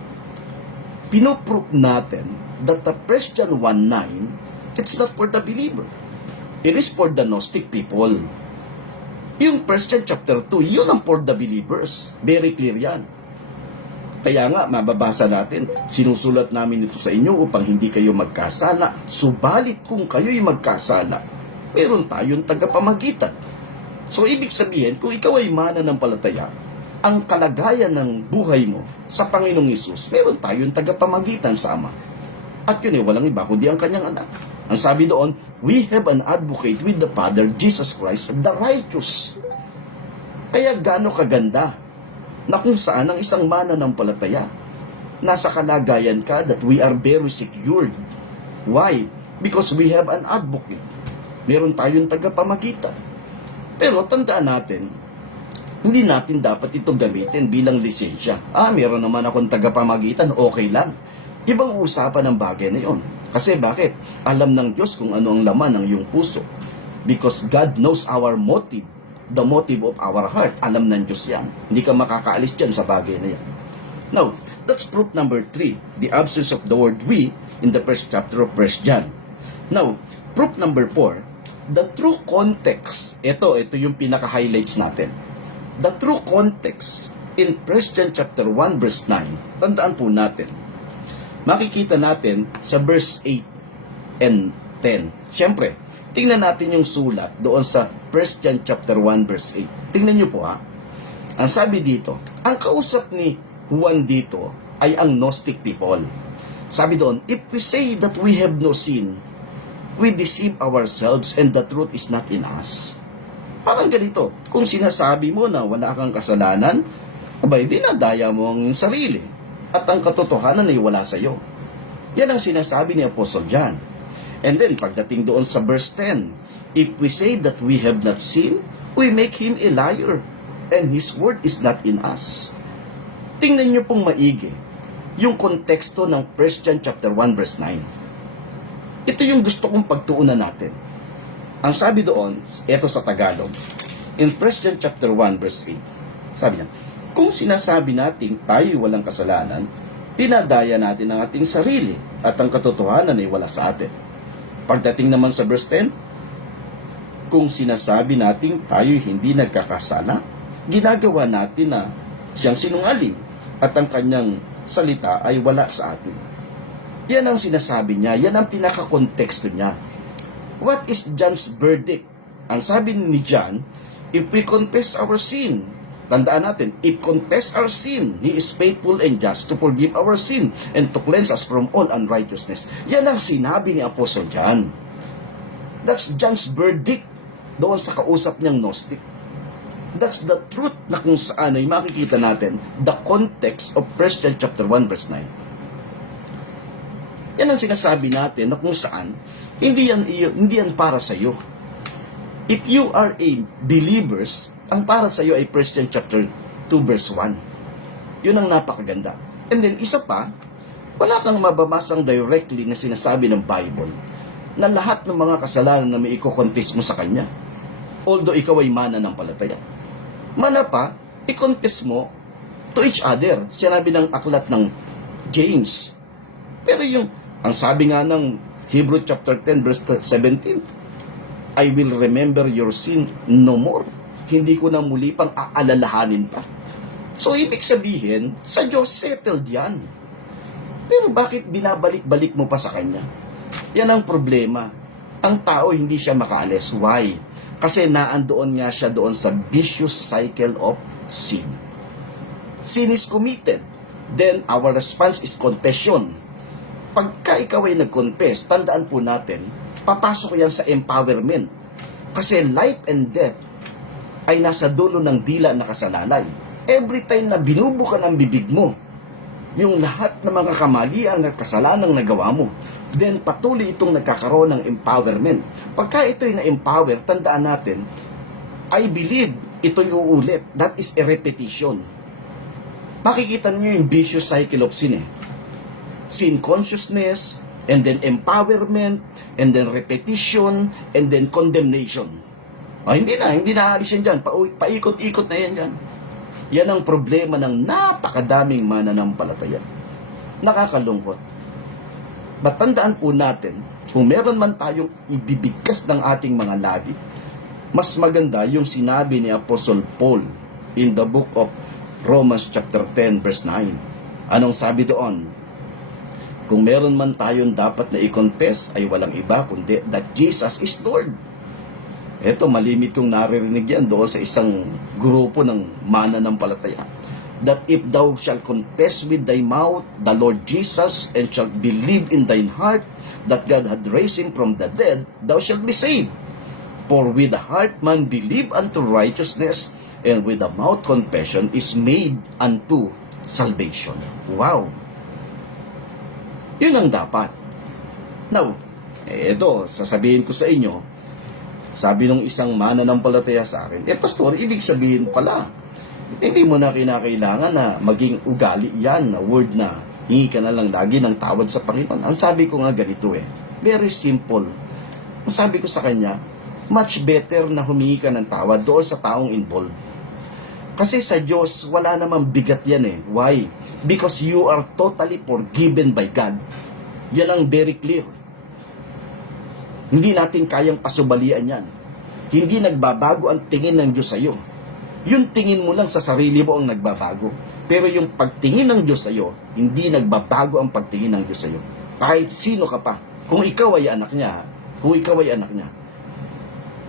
pinoprove natin that the 1 John 1:9, it's not for the believer. It is for the Gnostic people. Yung 1 John chapter 2, yun ang for the believers. Very clear yan. Kaya nga, mababasa natin, sinusulat namin ito sa inyo upang hindi kayo magkasala. Subalit kung kayo'y magkasala, meron tayong tagapamagitan. So, ibig sabihin, kung ikaw ay mananampalataya, ang kalagayan ng buhay mo sa Panginoong Hesus, meron tayong tagapamagitan sa Ama. At yun walang iba kundi ang kanyang anak. Ang sabi doon, we have an advocate with the Father, Jesus Christ, the righteous. Kaya gaano kaganda na kung saan ang isang mananampalataya, nasa kalagayan ka that we are very secured. Why? Because we have an advocate. Meron tayong tagapamagitan. Pero tandaan natin, hindi natin dapat itong gamitin bilang lisensya. Meron naman akong tagapamagitan, okay lang. Ibang usapan ang bagay na yon. Kasi bakit? Alam ng Diyos kung ano ang laman ng iyong puso. Because God knows our motive. The motive of our heart. Alam ng Diyos yan. Hindi ka makakaalis dyan sa bagay na yan. Now, that's proof number 3. The absence of the word we in the first chapter of 1 John. Now, proof number 4. The true context. Ito yung pinaka-highlights natin. The true context in 1 John chapter 1 verse 9. Tandaan po natin. Makikita natin sa verse 8 and 10. Siyempre, tingnan natin yung sulat doon sa 1 John chapter 1 verse 8. Tingnan nyo po ha. Ang sabi dito, ang kausap ni Juan dito ay ang Gnostic people. Sabi doon, if we say that we have no sin, we deceive ourselves and the truth is not in us. Parang ganito, kung sinasabi mo na wala kang kasalanan, abay, dinadaya mo ang sarili. At ang katotohanan ay wala sa iyo. Yan ang sinasabi ni Apostle John. And then, pagdating doon sa verse 10, if we say that we have not sinned, we make him a liar, and his word is not in us. Tingnan niyo pong maigi yung konteksto ng 1 John chapter 1 verse 9. Ito yung gusto kong pagtuunan natin. Ang sabi doon, ito sa Tagalog, in 1 John chapter 1 verse 8, sabi niya, kung sinasabi natin tayo walang kasalanan, dinadaya natin ang ating sarili at ang katotohanan ay wala sa atin. Pagdating naman sa verse 10, kung sinasabi natin tayo hindi nagkakasala, ginagawa natin na siyang sinungaling at ang kanyang salita ay wala sa atin. Yan ang sinasabi niya, yan ang pinaka-konteksto niya. What is John's verdict? Ang sabi ni John, if we confess our sin, tandaan natin, if confess our sin, He is faithful and just to forgive our sin and to cleanse us from all unrighteousness. Yan ang sinabi ni Apostle John. That's John's verdict doon sa kausap niyang Gnostic. That's the truth na kung saan ay makikita natin the context of 1 John chapter 1 verse 9. Yan ang sinasabi natin na kung saan hindi yan para sa iyo. If you are a believers, ang para sa iyo ay 1 John chapter 2 verse 1. Yun ang napakaganda. And then isa pa, wala kang mabamasang directly na sinasabi ng Bible na lahat ng mga kasalanan na may iko-confess mo sa Kanya. Although ikaw ay mananampalataya. Mana pa, i-confess mo to each other. Sinabi ng aklat ng James. Pero ang sabi nga ng Hebrew chapter 10 verse 17, I will remember your sin no more. Hindi ko na muli pang aalalahanin pa. So, ibig sabihin, sa Diyos settled yan. Pero bakit binabalik-balik mo pa sa Kanya? Yan ang problema. Ang tao hindi siya makaalis. Why? Kasi naandoon nga siya doon sa vicious cycle of sin. Sin is committed. Then, our response is confession. Pagka ikaw ay nag-confess, tandaan po natin, papasok yan sa empowerment. Kasi life and death ay nasa dulo ng dila na kasalalay. Every time na binubukan ang bibig mo, yung lahat ng mga kamalian at kasalanang nagawa mo, then patuloy itong nagkakaroon ng empowerment. Pagka ito'y na-empower, tandaan natin, I believe ito'y uulit. That is a repetition. Makikita niyo yung vicious cycle of sin eh. sin consciousness, and then empowerment, and then repetition, and then condemnation. Hindi na aalis yan dyan. Paikot-ikot na yan dyan. Yan ang problema ng napakadaming mananampalataya. Nakakalungkot. But tandaan po natin, kung meron man tayong ibibigkas ng ating mga labi, mas maganda yung sinabi ni Apostle Paul in the book of Romans chapter 10 verse 9. Anong sabi doon? Kung meron man tayong dapat na i-confess ay walang iba kundi that Jesus is Lord. Ito, malimit kong naririnig yan doon sa isang grupo ng mananampalataya. That if thou shalt confess with thy mouth the Lord Jesus and shalt believe in thine heart that God had raised him from the dead, thou shalt be saved. For with the heart man believe unto righteousness, and with the mouth confession is made unto salvation. Wow! Yun ang dapat. Now, ito, sasabihin ko sa inyo, sabi nung isang mananampalataya sa akin, pastor, ibig sabihin pala, hindi mo na kinakailangan na maging ugali yan, na word na hingi ka na lang lagi ng tawad sa Panginoon. Ang sabi ko nga ganito very simple. Ang sabi ko sa kanya, much better na humingi ka ng tawad doon sa taong involved. Kasi sa Diyos, wala namang bigat yan Why? Because you are totally forgiven by God. Yan ang very clear. Hindi natin kayang pasubalian yan. Hindi nagbabago ang tingin ng Diyos sa iyo. Yung tingin mo lang sa sarili mo ang nagbabago. Pero yung pagtingin ng Diyos sa iyo, hindi nagbabago ang pagtingin ng Diyos sa iyo. Kahit sino ka pa. Kung ikaw ay anak niya, kung ikaw ay anak niya,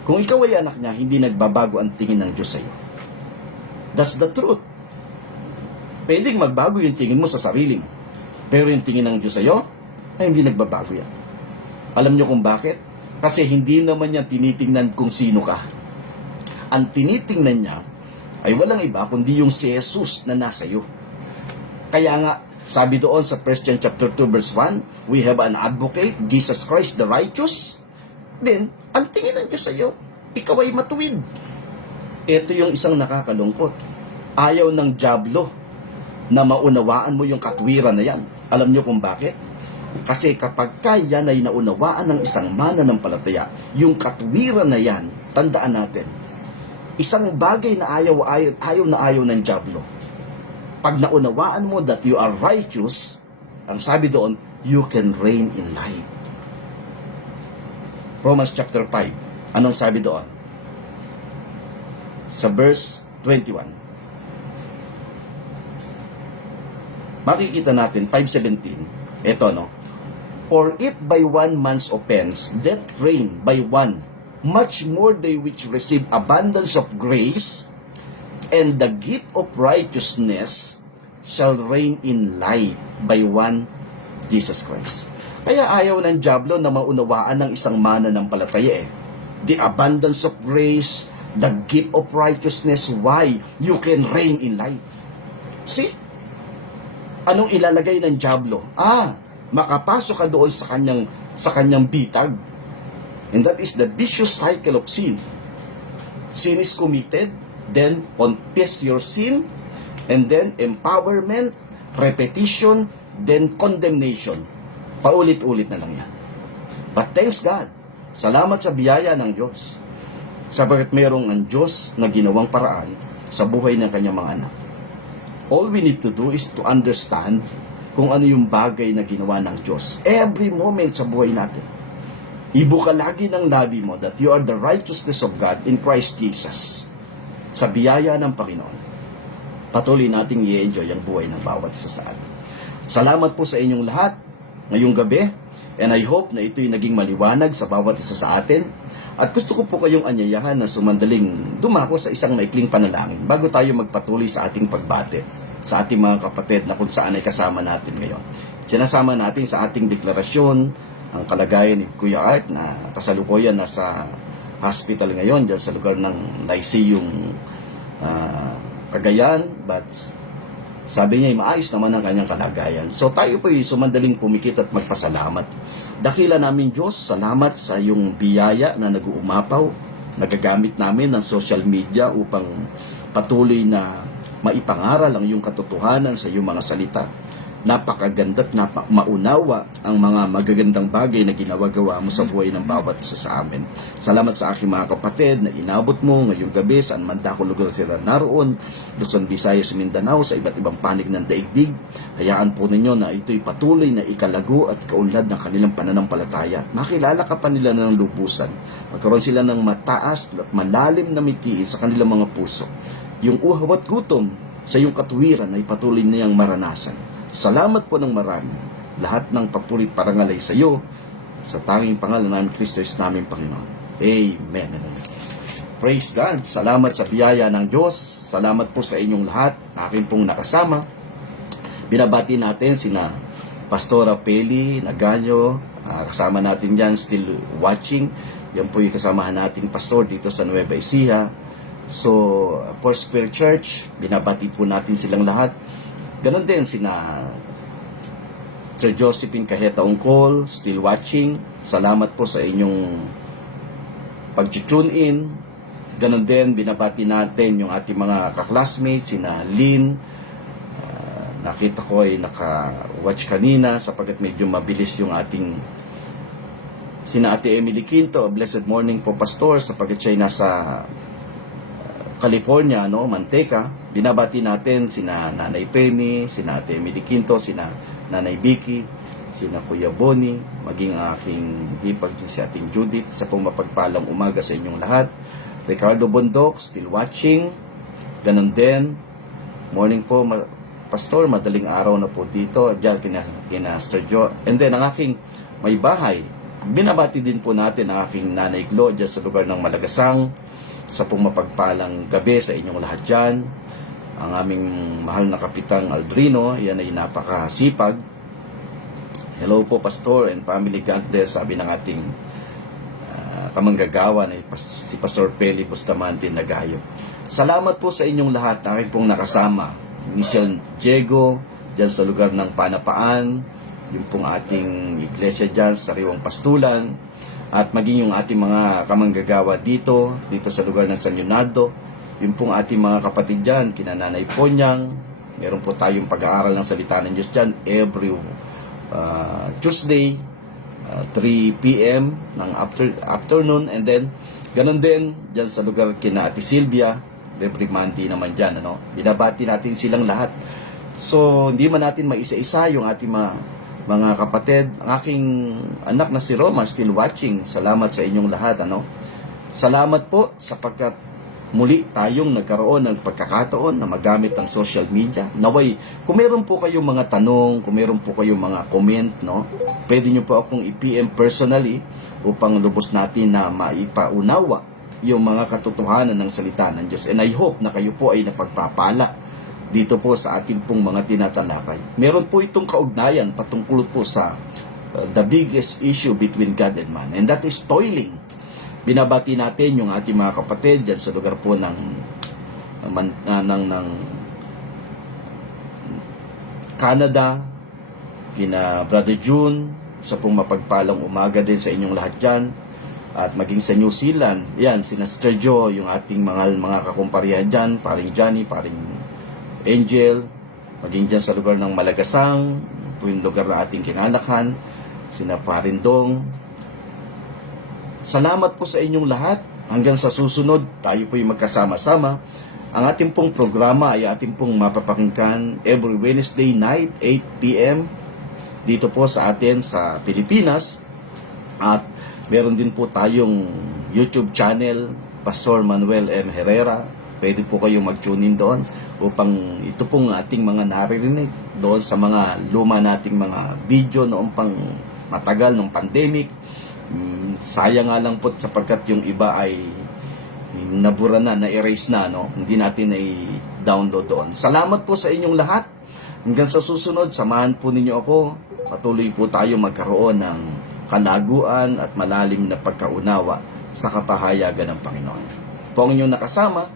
kung ikaw ay anak niya, hindi nagbabago ang tingin ng Diyos sa iyo. That's the truth. Pwedeng magbago yung tingin mo sa sarili mo. Pero yung tingin ng Diyos sa iyo, ay hindi nagbabago yan. Alam niyo kung bakit? Kasi hindi naman niya tinitingnan kung sino ka. Ang tinitingnan niya ay walang iba kundi yung si Jesus na nasa iyo. Kaya nga, sabi doon sa 1 John chapter 2 verse 1, we have an advocate, Jesus Christ the righteous. Then, ang tingin ng Diyos sa iyo, ikaw ay matuwid. Ito yung isang nakakalungkot. Ayaw ng dyablo na maunawaan mo yung katwiran na yan. Alam niyo kung bakit? Kasi kapag yan ay naunawaan ng isang mananampalataya, yung katwiran na yan, tandaan natin, isang bagay na ayaw ng dyablo. Pag naunawaan mo that you are righteous, ang sabi doon, you can reign in life. Romans chapter 5, anong sabi doon? Sa verse 21. Makikita natin, 5:17, ito For if by one man's offense death reigned by one, much more they which receive abundance of grace and the gift of righteousness shall reign in life by one Jesus Christ. Kaya ayaw ng dyablo na maunawaan ng isang mananampalataya the abundance of grace, the gift of righteousness, why you can reign in life. See? Anong ilalagay ng dyablo? Makapasok ka doon sa kanyang bitag. And that is the vicious cycle of sin. Sin is committed, then confess your sin, and then empowerment, repetition, then condemnation. Paulit-ulit na lang yan. But thanks God, salamat sa biyaya ng Diyos, sapagat mayroong ang Diyos na ginawang paraan sa buhay ng kanyang mga anak. All we need to do is to understand kung ano yung bagay na ginawa ng Diyos every moment sa buhay natin. Ibuka lagi ng labi mo that you are the righteousness of God in Christ Jesus. Sa biyaya ng Panginoon, patuloy nating i-enjoy ang buhay ng bawat isa sa atin. Salamat po sa inyong lahat ngayong gabi, and I hope na ito'y naging maliwanag sa bawat isa sa atin. At gusto ko po kayong anyayahan na sumandaling dumako sa isang maikling panalangin bago tayo magpatuloy sa ating pagbate sa ating mga kapatid na kung saan ay kasama natin ngayon. Sinasama natin sa ating deklarasyon ang kalagayan ni Kuya Art na kasalukuyan nasa hospital ngayon dyan sa lugar ng Lyceum, Cagayan, but sabi niya maayos naman ang kanyang kalagayan. So tayo po sumandaling pumikit at magpasalamat. Dakila namin Diyos, salamat sa iyong biyaya na nag-uumapaw, nagagamit namin ng social media upang patuloy na maipangaral ang iyong katotohanan sa iyong mga salita. napakaganda at maunawa ang mga magagandang bagay na ginagawa mo sa buhay ng bawat isa sa amin. Salamat sa aking mga kapatid na inabot mo ngayong gabi saan man dako lugar sila naroon, Luzon, Visayas, Mindanao, sa iba't ibang panig ng daigdig. Hayaan po ninyo na ito'y patuloy na ikalago at kaunlad ng kanilang pananampalataya. Makilala ka pa nila ng lubusan. Magkaroon sila ng mataas at malalim na mitiis sa kanilang mga puso. Yung uhaw at gutom sa iyong katuwiran ay patuloy niyang maranasan. Salamat po ng marami. Lahat ng papuri parangalay sa iyo, sa tanging pangalan namin Kristo is naming Panginoon. Amen. Praise God. Salamat sa biyaya ng Diyos. Salamat po sa inyong lahat. Akin pong nakasama. Binabati natin sina Pastora Peli Naganyo. Kasama natin yan, still watching. Yan po yung kasamahan nating pastor dito sa Nueva Ecija. So, Foursquare Church, binabati po natin silang lahat. Ganon din sina Sir Josephine Cajeta Ungkol, still watching. Salamat po sa inyong pag-tune in. Ganon din, binabati natin yung ating mga kaklasmates, sina Lynn. Nakita ko ay naka-watch kanina sapagkat medyo mabilis yung ating sina Ate Emily Quinto. Blessed morning po, Pastor, sapagkat siya ay nasa California, Manteca. Binabati natin sina Nanay Penny, sina Ate Emily Quinto, sina Nanay Vicky, sina Kuya Bonnie, maging aking hipag si ating Judith. Sa pong mapagpalang umaga sa inyong lahat. Ricardo Bondok, still watching. Ganon din. Morning po, Pastor, madaling araw na po dito. Diyan kina Sir Joe. And then, ang aking may bahay. Binabati din po natin ang aking Nanay Glo dyan sa lugar ng Malagasang. Sa pong mapagpalang gabi sa inyong lahat dyan. Ang aming mahal na Kapitang Aldrino, yan ay napakasipag. Hello po, Pastor and family, God bless, sabi ng ating kamanggagawa na si Pastor Peli Bustamante Nagayo. Salamat po sa inyong lahat na aking pong nakasama. Michelle Diego, dyan sa lugar ng Panapaan, yung pong ating iglesia dyan sa Riwang Pastulan, at maging yung ating mga kamanggagawa dito sa lugar ng San Leonardo, yung pong ating mga kapatid dyan, kina Nanay Ponyang. Meron po tayong pag-aaral ng salita ng Diyos dyan every Tuesday, 3 p.m. ng afternoon, and then ganun din dyan sa lugar kina Ate Silvia, every Monday naman dyan. Binabati natin silang lahat. So, hindi man natin maisa-isa yung ating mga kapatid. Ang aking anak na si Roma, still watching. Salamat sa inyong lahat. Salamat po sapagkat muli tayong nagkaroon ng pagkakataon na magamit ang social media. Naway, kung meron po kayong mga tanong, kung meron po kayong mga comment, pwede nyo po akong i-PM personally upang lubos natin na maipaunawa yung mga katotohanan ng salita ng Diyos. And I hope na kayo po ay napagpapala dito po sa ating pong mga tinatalakay. Meron po itong kaugnayan patungkol po sa the biggest issue between God and man, and that is toiling. Binabati natin yung ating mga kapatid dyan sa lugar po ng Canada, kina Brother June, sa pong mapagpalang umaga din sa inyong lahat dyan, at maging sa New Zealand, yan, sina Sister Joe, yung ating mga kakumparihan dyan, paring Johnny, paring Angel, maging dyan sa lugar ng Malagasang, po yung lugar na ating kinalakhan, sina Parindong. Salamat po sa inyong lahat. Hanggang sa susunod, tayo po yung magkasama-sama. Ang ating pong programa ay ating pong mapapakinggan every Wednesday night, 8 p.m. dito po sa atin sa Pilipinas. At meron din po tayong YouTube channel, Pastor Manuel M. Herrera. Pwede po kayong mag-tune in doon upang ito pong ating mga naririnig doon sa mga luma nating mga video noong pang matagal, noong pandemic. Sayang nga lang po sapagkat yung iba ay nabura na-erase na, hindi natin i-download doon. Salamat po sa inyong lahat. Hanggang sa susunod, samahan po ninyo ako. Patuloy po tayo magkaroon ng kalaguan at malalim na pagkaunawa sa kapahayagan ng Panginoon. Po ang inyong nakasama,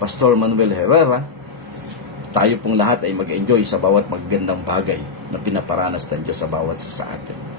Pastor Manuel Herrera. Tayo pong lahat ay mag-enjoy sa bawat magandang bagay na pinaparanas ng Diyos sa bawat sa atin.